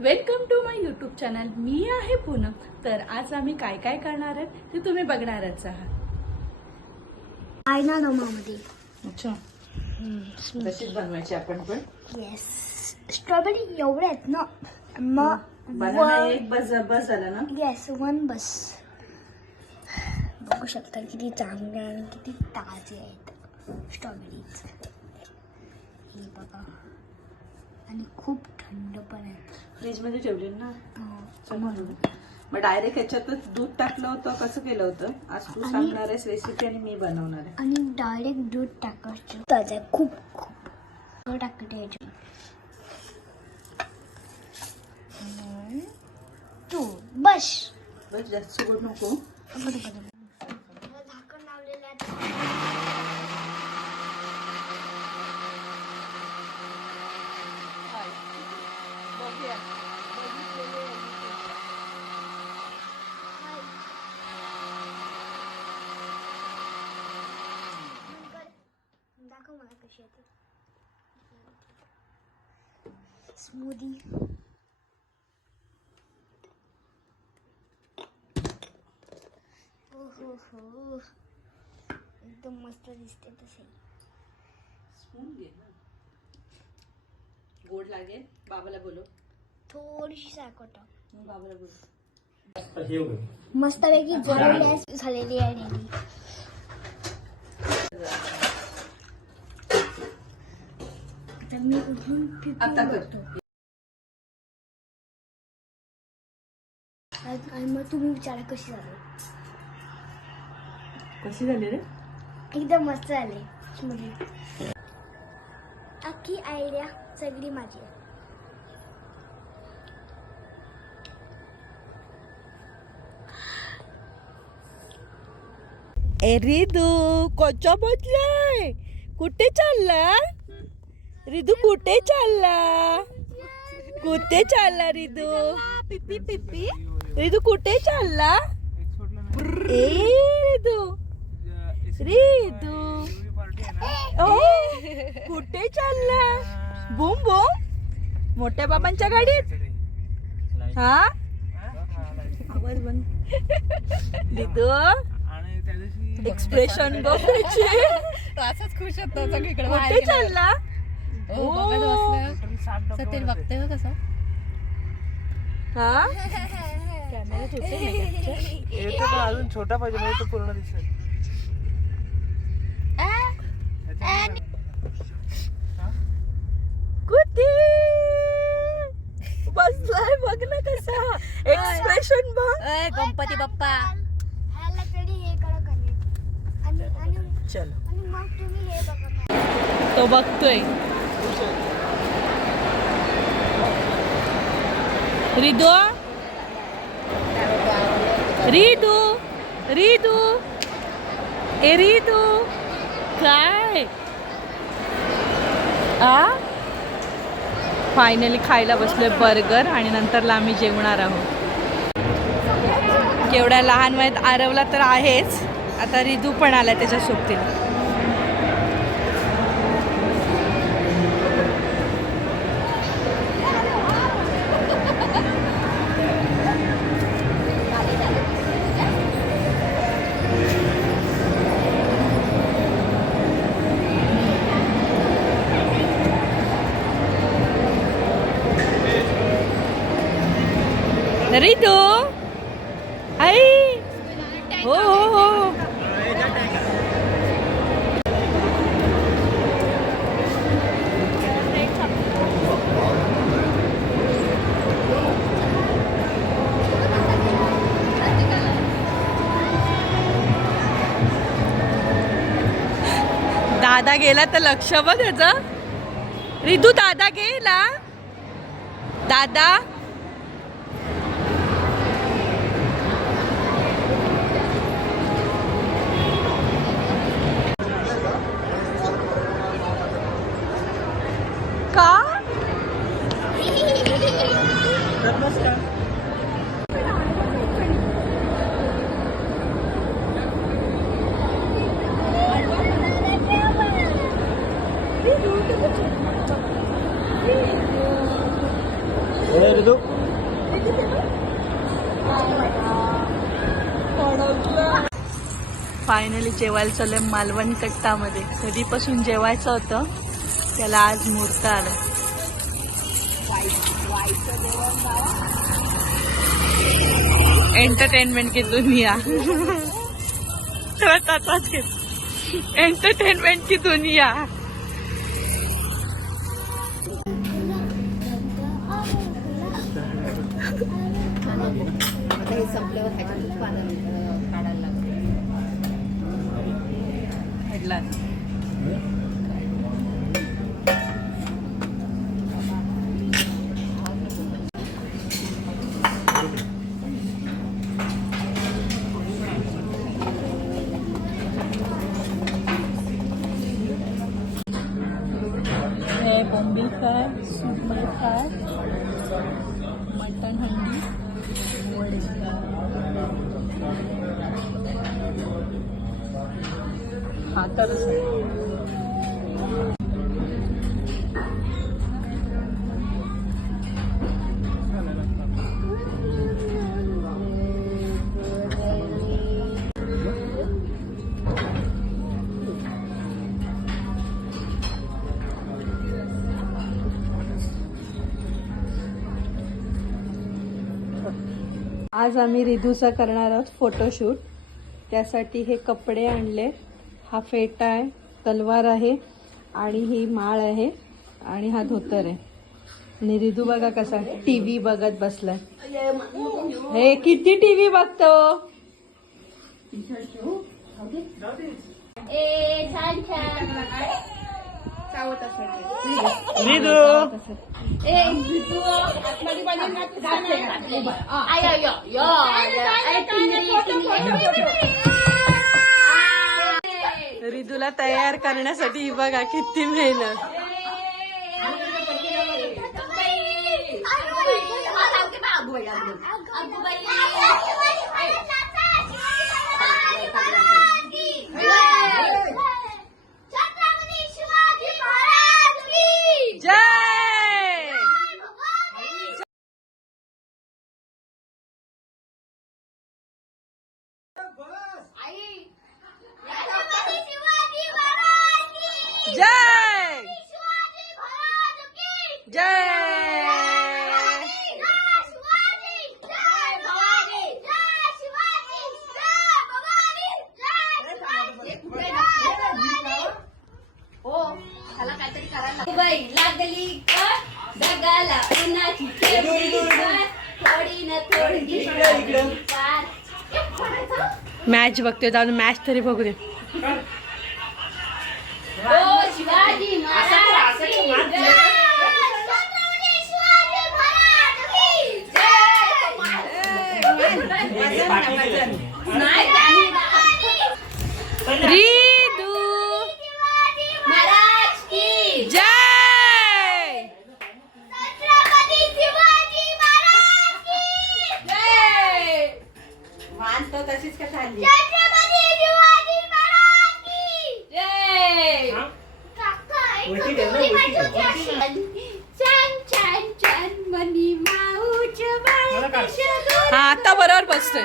Welcome to my YouTube channel. मी आहे पूनम. तर आज आम्ही काय काय करणार आहे ते तुम्ही बघणारच आहात. आयना नमामध्ये अच्छा. तशीच बनवायची आपण पण. येस स्ट्रॉबेरी एवढ्या आहेत ना. मग बनाना एक बस बस झाला ना? येस वन बस बघू शकता किती चांगले आणि किती ताजे आहेत स्ट्रॉबेरीज हे बघा. आणि खूप थंड पण आहेत फ्रीजमध्ये ठेवली ना? हो. म्हणून मग डायरेक्ट ह्याच्यातच दूध टाकलं होतं कसं केलं होतं? आज तू आणि- सांगणार आहेस रेसिपी आणि मी बनवणार आहे. आणि डायरेक्ट दूध टाकायचं. ताजे खूप खूप. सगळं टाकते याच्यात two, बस. बस जास्त गोड नको. येते स्मूदी हो। हो हो एकदम मस्त दिसते तसे स्पून घे ना. गोड लागेल. बाबाला बोलो थोडीशी साखर टाक. मग बाबाला बोलो मस्तपैकी जळली झालेली आहे आता मी उठून आता कर. बघतो. आणि मग तुम्ही विचारा कशी झाली? कशी झाली रे? एकदम मस्त झाले. स्मूदी अख्खी आयडिया सगळी माझी आहे. ए रिदू कोचा बसलाय कुठे चालला रिदू कुठे चालला? कुठे चालला रिदू? पिप्पी पिप्पी रिदू कुठे चालला? ए रिदू. रिदू. ओ कुठे चालला? बुम बुम. मोठ्या बाबांच्या गाडीत? हा? आवाज बंद. रिदू? एक्सप्रेशन बघ त्याचे. असंच खुश होतो सगळीकडे कुठे चालला? हो. बघत बसलं. सतीन बघते हो कसं? हा? येतो पण अजून छोटा पाहिजे म्हणजे तो पूर्ण दिसेल. कुठे? बसलाय बघ ना कसा. एक्सप्रेशन बघ. अय गणपती बाप्पा. ह्याला तरी हे करा कनेक्ट. आणि आणि चलो. आणि मग तुम्ही हे बघा तो बघतोय. रिदो? रिदू? रिदू? ए रिदू? काय? आ? फायनली खायला बसलोय बर्गर आणि नंतरला आम्ही जेवणार आहोत. केवढ्या लहान वयात आरवला तर आहेच. आता रिदू पण आला त्याच्या सोबतीला रिदू आई. हो हो हो. दादा गेला तर लक्ष बघ त्याचं रिदू दादा गेला. दादा का फायनली जेवायला चाललंय मालवण कट्टामध्ये कधीपासून जेवायचं होतं? त्याला आज मुहूर्त आलं. एंटरटेनमेंट की दुनिया घेत. एंटरटेनमेंट की दुनिया आता हे संपल्यावर पानं काढायला लागतं हे बोंबील फ्राय सुरमई फ्राय मटन हंडी. हा तरच आज आम्ही रिधूचा करणार आहोत फोटोशूट. त्यासाठी हे कपडे आणले. हा फेटा आहे तलवार आहे आणि ही माळ आहे आणि हा धोतर आहे. आणि रिधू बघा कसा टी व्ही बघत बसलाय. हे किती टी व्ही बघतो ए छान छान. चावत असेल निधू ए निधू आतमध्ये पाणी नाच झालं आय आय आय. रिदूला तयार करण्यासाठी बघा किती मेहनत. अगुबाई अगुबाई बाई लागली का? जगाला उन्हाची? थोडी ना थोडी पार. मॅच बघतोय जाऊन मॅच तरी बघू दे ओ शिवाजी महाराज की जय. छत्रपती शिवाजी महाराज की नाही काही रिधू महाराज की जय छत्रपती शिवाजी महाराज की जय छत्रपती शिवाजी महाराज की जय वरती ठेव ना, वरती ठेव. छान छान छान मनी माऊच मला काढ. हा आता बरोबर बसतोय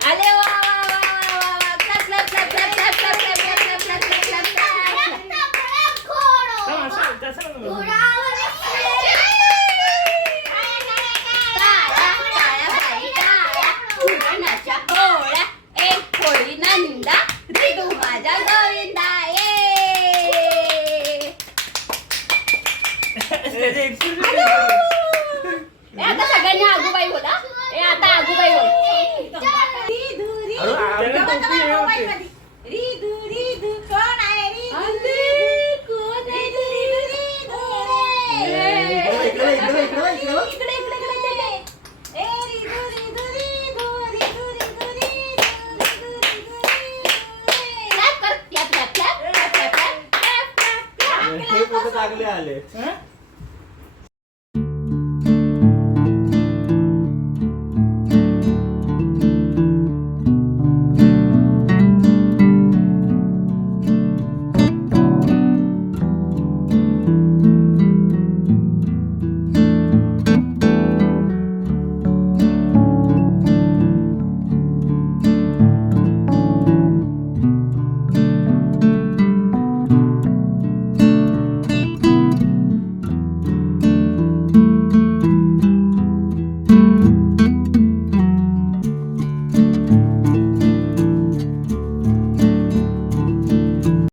आले वा वा वा वा वा वा clap clap clap clap clap clap clap clap clap clap clap clap घोडो हा, असं- तसं नको म्हणू. घोडावर टाळ्या टाळ्या बाई टाळ्या पुराणाच्या होळ्या एक होळी नंदा रिदू माझ्या गोविंदा ભાઈ હોતા એ આતા આગુ ભાઈ હોય